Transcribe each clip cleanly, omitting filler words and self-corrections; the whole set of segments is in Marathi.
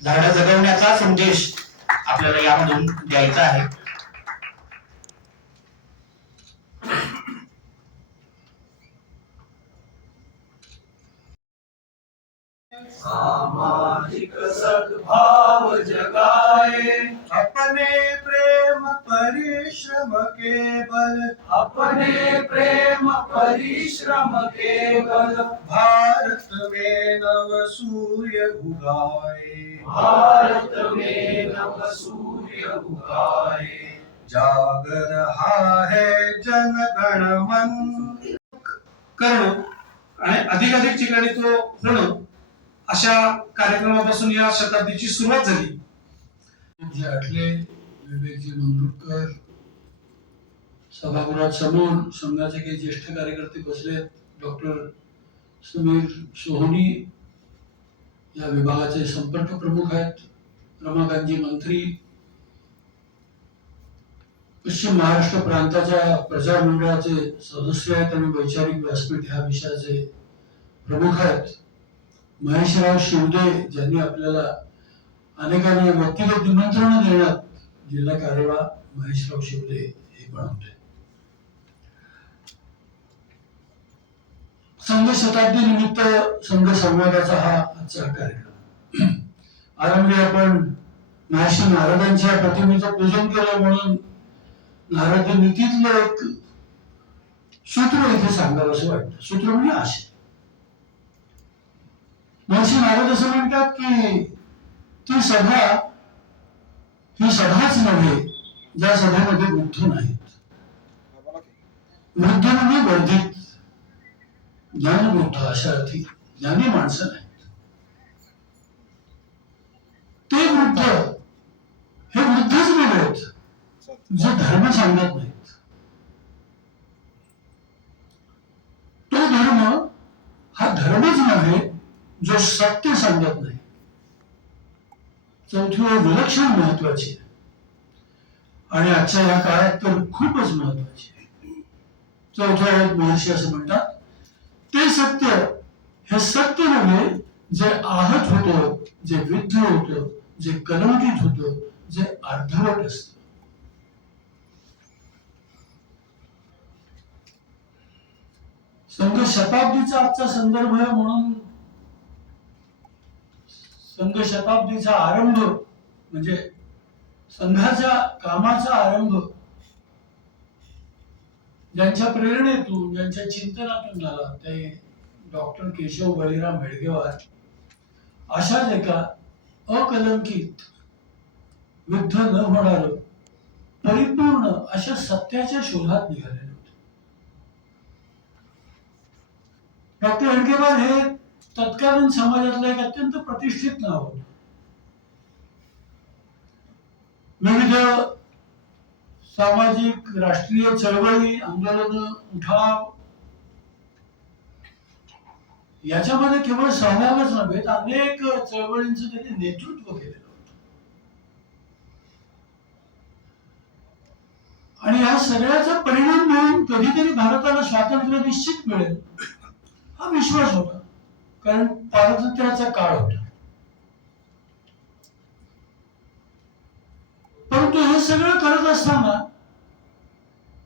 झाडं जगवण्याचा संदेश आपल्याला यामधून द्यायचा आहे. सामाजिक सद्भाव जगाए, अपने प्रेम परिश्रम के बल, अपने प्रेम परिश्रम के बल, भारत में नव सूर्य उगाए, भारत में नव सूर्य उगाए. जाग रहा है जनगण मन. करणं आणि अधिकाधिक ठिकाणी तो होणं अशा कार्यक्रमापासून या शताब्दीची सुरुवात झाली. आठले, विवेकजी मंगरुळकर, सभागृहात समोर संघाचे काही ज्येष्ठ कार्यकर्ते बसलेत. डॉक्टर समीर सोहोनी या विभागाचे संपर्क प्रमुख आहेत. रमाकांतजी मंत्री, पश्चिम महाराष्ट्र प्रांताच्या प्रचार मंडळाचे सदस्य आहेत आणि वैचारिक व्यासपीठ ह्या विषयाचे प्रमुख आहेत. महेशराव शिवदे, ज्यांनी आपल्याला अनेकांना व्यक्तिगत निमंत्रण देण्यात जिल्हा कार्यवाह महेशराव शिवदे हे पण होते. संघ शताब्दी निमित्त संघ संवादाचा हा आजचा कार्यक्रम. आरंभी आपण महर्षी नारदांच्या प्रतिमेचं पूजन केलं म्हणून नारद नीतीतलं एक सूत्र इथे सांगावं असं वाटतं. सूत्र म्हणजे आशय. महर्षी नारद असं म्हणतात की ती सभा ही सभाच नव्हे ज्या सभेमध्ये वृद्ध नाहीत. वृद्ध म्हणजे वर्धित, ज्ञानवृद्ध अशा अर्थी ज्ञानी माणसं नाहीत. ते वृद्ध हे वृद्धच नव्हेत जे धर्म सांगत नाहीत. तो धर्म हा धर्मच नव्हे जो सत्य सांगत नाही. चौथी ओळ विलक्षण महत्वाची आहे आणि आजच्या या काळात तर खूपच महत्वाची आहे. चौथ्या ओळीत महर्षी असं म्हणतात, ते सत्य हे सत्य नव्हे जे आहत होतं, जे विद्ध होतं, जे कलंकित होतं, जे अर्धवट असतं. संघ शताब्दीचा आजचा संदर्भ आहे म्हणून संघ शताब्दीचा आरंभ म्हणजे संघाच्या कामाचा आरंभ ज्यांच्या प्रेरणेतून, ज्यांच्या चिंतनातून झाला ते डॉक्टर केशव बळीराम हेडगेवार अशाच एका अकलंकित, विद्ध न होणार, परिपूर्ण अशा सत्याच्या शोधात निघालेले होते. डॉक्टर हेडगेवार हे तत्कालीन समाजातलं एक अत्यंत प्रतिष्ठित नाव होतं. विविध सामाजिक राष्ट्रीय चळवळी, आंदोलन, उठाव याच्यामध्ये केवळ सहभागच नव्हे, अनेक चळवळींचं त्यांनी नेतृत्व केलेलं होतं. आणि या सगळ्याचा परिणाम म्हणून कधीतरी भारताला स्वातंत्र्य निश्चित मिळेल हा विश्वास होता, कारण पारतंत्र्याचा काळ होता. परंतु हे सगळं करत असताना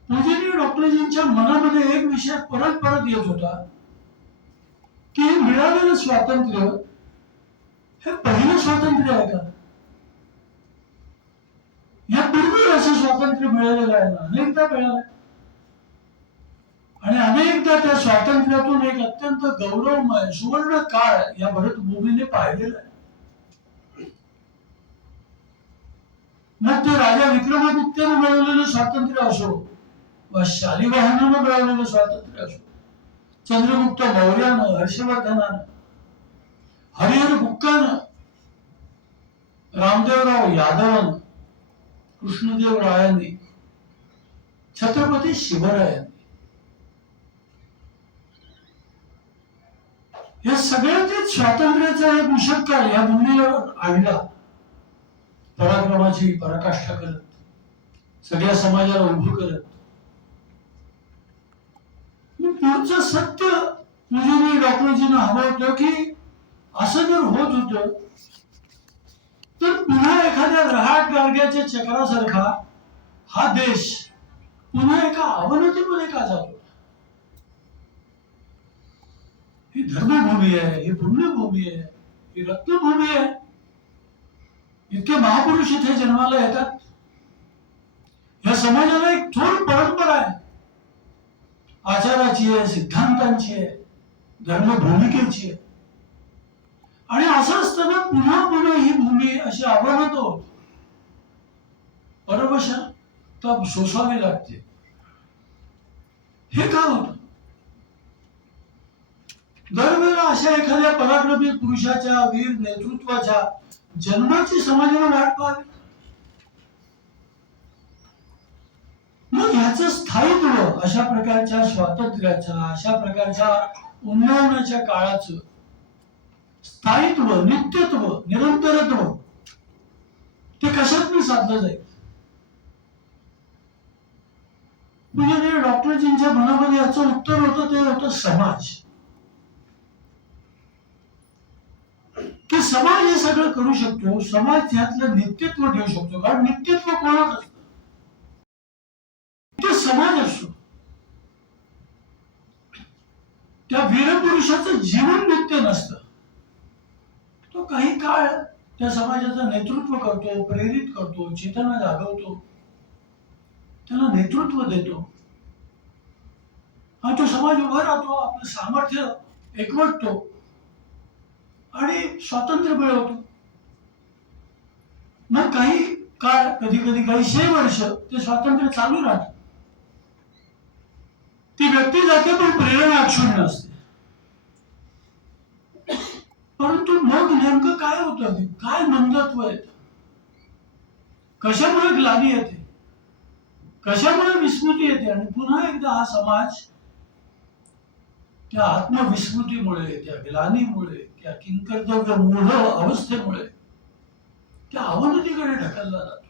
पूजनीय डॉक्टरजींच्या मनामध्ये एक विषय परत परत येत होता की मिळालेलं स्वातंत्र्य हे पहिलं स्वातंत्र्य आहे का? यापूर्वी असं स्वातंत्र्य मिळालेलं आहे ना, अनेकदा मिळालं आणि अनेकदा त्या स्वातंत्र्यातून एक अत्यंत गौरवमय सुवर्ण काळ या भरतभूमीने पाहिलेला आहे. मग ते राजा विक्रमादित्याने मिळवलेलं स्वातंत्र्य असो वा शालिवाहनानं मिळवलेलं स्वातंत्र्य असो, चंद्रगुप्त मौर्यानं, हर्षवर्धनानं, हरिहर बुक्कानं, रामदेवराव यादवानं, कृष्णदेव रायांनी, छत्रपती शिवरायांनी, या सगळ्यांचेच स्वातंत्र्याचा एक विषदकाळ या भूमीवर आणला. पराक्रमाची पराकाष्ठा करत, सगळ्या समाजाला उभं करत, पुढचं सत्य पूजनीय डॉक्टरजींना हवं होतं की असं जर होत होतं तर पुन्हा एखाद्या रहाट गाडग्याच्या चक्रासारखा हा देश पुन्हा एका अवनतीमध्ये का जातो. ही धर्मभूमी आहे, ही पुण्यभूमी आहे, ही रत्नभूमी आहे. इतके महापुरुष इथे जन्माला येतात. या समाजाला एक थोर परंपरा आहे, आचाराची आहे, सिद्धांतांची आहे, धर्मभूमिकेची आहे. आणि असं असताना पुन्हा पुन्हा ही भूमी अशी अवनत होत परवशता सोसावी लागते. हे का होत. दरवेळेला अशा एखाद्या पराक्रमी पुरुषाच्या वीर नेतृत्वाच्या जन्माची समाजाला वाट पाहावी. मग ह्याचं स्थायित्व अशा प्रकारच्या स्वातंत्र्याच्या अशा प्रकारच्या उन्नयनाच्या काळाचं स्थायित्व, नित्यत्व, निरंतरत्व ते कशातून साधलं जाईल. म्हणजे डॉक्टरजींच्या मनामध्ये याचं उत्तर होतं ते होतं समाज. की समाज हे सगळं करू शकतो, समाज यातलं नित्यत्व ठेवू शकतो. कारण नित्यत्व कोणात असतं ते समाज असतो. त्या वीरपुरुषाचं जीवन नित्य नसतं. तो काही काळ त्या समाजाचं नेतृत्व करतो, प्रेरित करतो, चेतना जागवतो, त्याला नेतृत्व देतो आणि तो समाज उभा राहतो, आपलं सामर्थ्य एकवटतो आणि स्वातंत्र्य मिळवतो. मग काही काळ, कधी कधी काही 100 वर्ष ते स्वातंत्र्य चालू राहतं. ती व्यक्ती जाते पण प्रेरणा अक्षुण्ण असते. परंतु मग नेमकं काय होतं, काय मंदत्व येतं, कशामुळे ग्लानी येते, कशामुळे विस्मृती येते आणि पुन्हा एकदा हा समाज त्या आत्मविस्मृतीमुळे, त्या ग्लानीमुळे, त्या किंकर्तव्य मूढ अवस्थेमुळे त्या अवनतीकडे ढकलला जातो.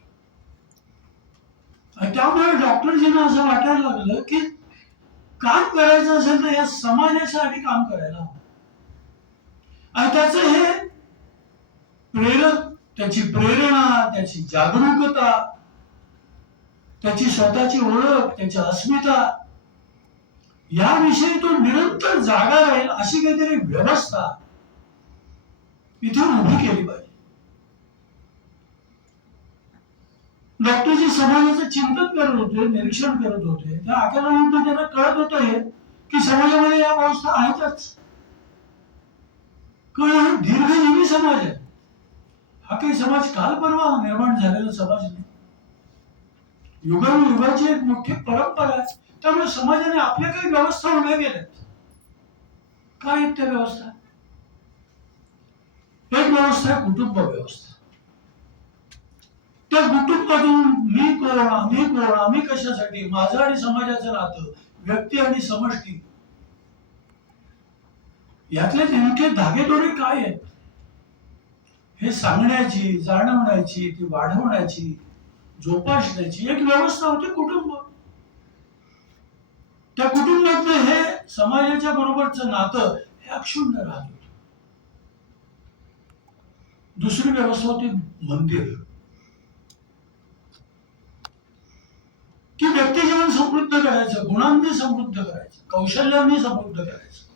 आणि त्यामुळे डॉक्टरजींना असं वाटायला लागलं की काम करायचं असेल तर या समाजासाठी काम करायला हवं. आणि त्याचं हे प्रेरक, त्याची प्रेरणा, त्याची जागरूकता, त्याची स्वतःची ओळख, त्याची अस्मिता याविषयी तो निरंतर जागा राहील अशी काहीतरी व्यवस्था इथे उभी केली पाहिजे. डॉक्टरजी समाजाचं चिंतन करत होते, निरीक्षण करत होते. त्या आकारानंतर त्यांना कळत होतं हे की समाजामध्ये या व्यवस्था आहेतच. कारण हा दीर्घजीवी समाज आहे. हा काही समाज काल परवा निर्माण झालेला समाज नाही. युगानुयुगाची एक मोठी परंपरा आहे. त्यामुळे समाजाने आपल्या काही व्यवस्था उभ्या केल्यात. काय आहेत त्या व्यवस्था? एक व्यवस्था आहे कुटुंब व्यवस्था. त्या कुटुंबातून मी कोण, आम्ही कोण, आम्ही कशासाठी, माझं आणि समाजाचं नातं, व्यक्ती आणि समष्टी यातले नेमके धागेदोरे काय आहेत हे सांगण्याची, जाणवण्याची, ती वाढवण्याची, जोपासण्याची एक व्यवस्था होती कुटुंब. त्या कुटुंबातलं हे समाजाच्या बरोबरचं नातं हे अक्षुण्ण राहत होतं. दुसरी व्यवस्था होती मंदिर. की व्यक्ती जीवन समृद्ध करायचं, गुणांनी समृद्ध करायचं, कौशल्याने समृद्ध करायचं.